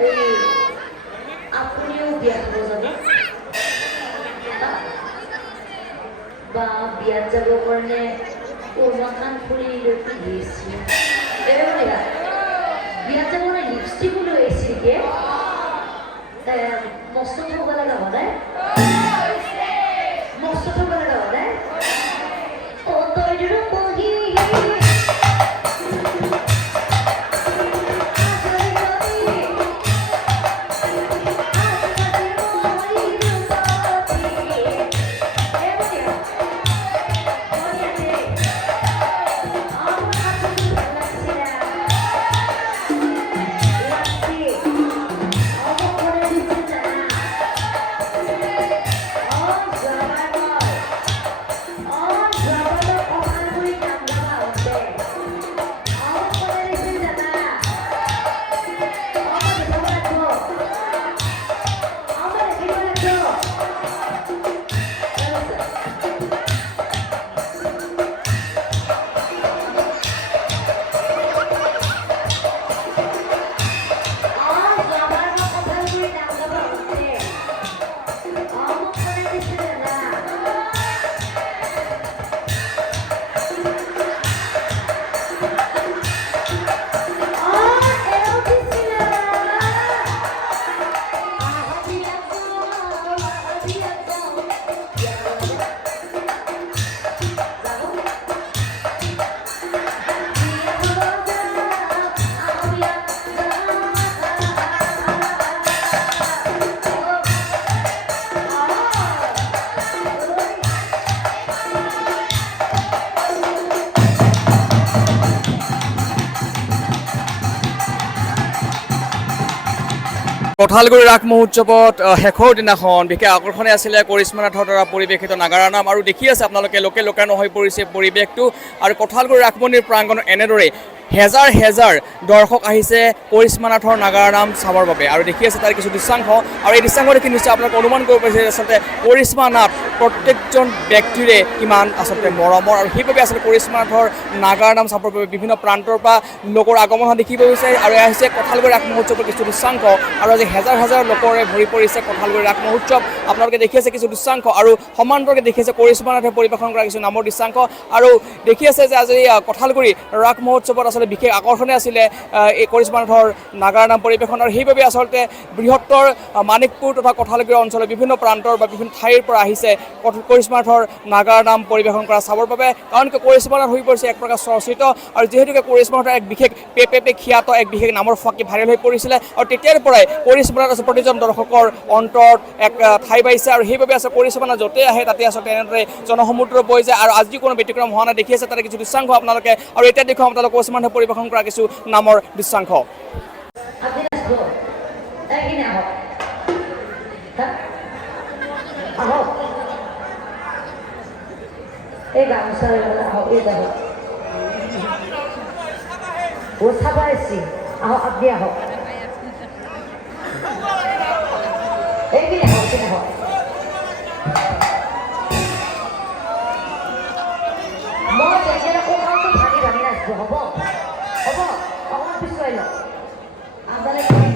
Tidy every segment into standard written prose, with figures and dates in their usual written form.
এই আপুনিও বিয়া খাব যাব বা বিয়াত যাব কাৰণে কোনোখান ফুলি লৈ পিন্ধিছি বিয়াত যাব কাৰণে লিপষ্টিকো লৈ আহিছিলকে মস্ত থব লগা হোৱা নাই মস্ত থব লগা হোৱা নাই কঁঠালগুৰি ৰাস মহোৎসৱত শেষৰ দিনাখন বিশেষ আকৰ্ষণে আছিলে কৰিশ্মা নাথৰ দ্বাৰা পৰিৱেশিত নাগাৰা নাম আৰু দেখি আছে আপোনালোকে লোকে লোকাৰণ্য হৈ পৰিছে পৰিৱেশটো আৰু কঁঠালগুৰি ৰাস মন্দিৰ প্ৰাংগণত এনেদৰে হেজাৰ হেজাৰ দৰ্শক আহিছে কৰিশ্মা নাথৰ নাগাৰা নাম চাবৰ বাবে আৰু দেখি আছে তাৰ কিছু দৃশ্যাংশ আৰু এই দৃশ্যাংশ দেখি নিশ্চয় আপোনালোকে অনুমান কৰিব পাৰিছে আচলতে কৰিশ্মা নাথ প্ৰত্যেকজন ব্যক্তিৰে কিমান আচলতে মৰমৰ আৰু সেইবাবে আচলতে কৰিশ্মা নাথৰ নাগাৰা নাম চাবৰ বাবে বিভিন্ন প্ৰান্তৰ পৰা লোকৰ আগমন হোৱা দেখিব গৈছে আৰু এয়া হৈছে কঁঠালগুৰি ৰাস মহোৎসৱৰ কিছু দৃশ্যাংশ আৰু আজি হেজাৰ হেজাৰ লোকৰে ভৰি পৰিছে কঁঠালগুৰি ৰাস মহোৎসৱ আপোনালোকে দেখি আছে কিছু দৃশ্যাংশ আৰু সমান্তৰালকৈ দেখি আছে কৰিশ্মা নাথে পৰিৱেশন কৰা কিছু নামৰ দৃশ্যাংশ আৰু দেখি আছে যে আজি কঁঠালগুৰি ৰাস মহোৎসৱত আচলতে বিশেষ আকৰ্ষণে আছিলে এই কৰিশ্মা নাথৰ নাগাৰা নাম পৰিৱেশন আৰু সেইবাবে আচলতে বৃহত্তৰ মানিকপুৰ তথা কঁঠালগুৰি অঞ্চলৰ বিভিন্ন প্ৰান্তৰ বা বিভিন্ন ঠাইৰ পৰা আহিছে কৰিশ্মা নাথৰ নাগাৰা নাম পৰিৱেশন কৰা চাবৰ বাবে কাৰণ কৰিশ্মা নাথ হৈ পৰিছে এক প্ৰকাৰ চৰ্চিত আৰু যিহেতুকে কৰিশ্মা নাথৰ এক বিশেষ পেপে খ্যাত এক বিশেষ নামৰ ফাঁকি ভাইৰেল হৈ পৰিছিলে আৰু তেতিয়াৰ পৰাই কৰিশ্মা নাথ প্ৰতিজন দৰ্শকৰ অন্তৰত এক ঠাই পাইছে আৰু সেইবাবে আছে কৰিশ্মা নাথ য'তে আহে তাতে আচলতে এনেদৰে জনসমুদ্ৰ বৈ যায় আৰু আজি কোনো ব্যতিক্ৰম হোৱা নাই দেখি আছে তাতে কিছু দৃশ্যাংশ আপোনালোকে আৰু এতিয়া দেখুৱাম আপোনালোকে কৰিশ্মা নাথে পৰিৱেশন কৰা কিছু নামৰ দৃশ্যাংশ এই গামোচা ও চাবাইছি আহক আপনি আহক এইপিনে আহক এইপিনে আহক মই তেতিয়ালৈ কঁকালটো ভাঙি ভাঙি নাচিব হ'ব হ'ব অকণমান পিছুৱাই লওক আপোনালোকে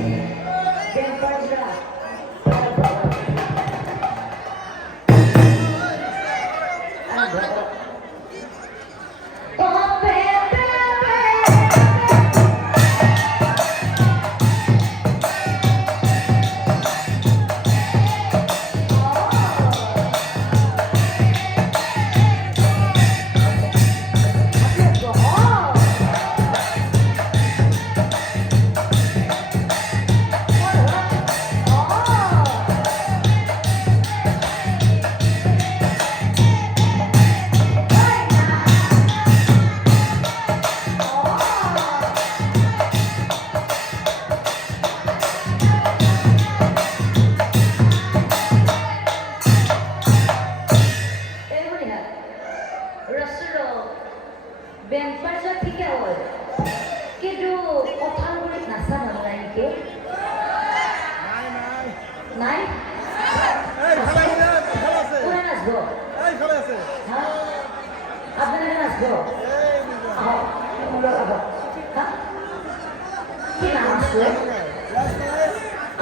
নাচবে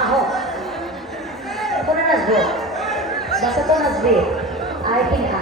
আহক কোনে নাচব বাচ্চা তো নাচবে আই থিঙ্ক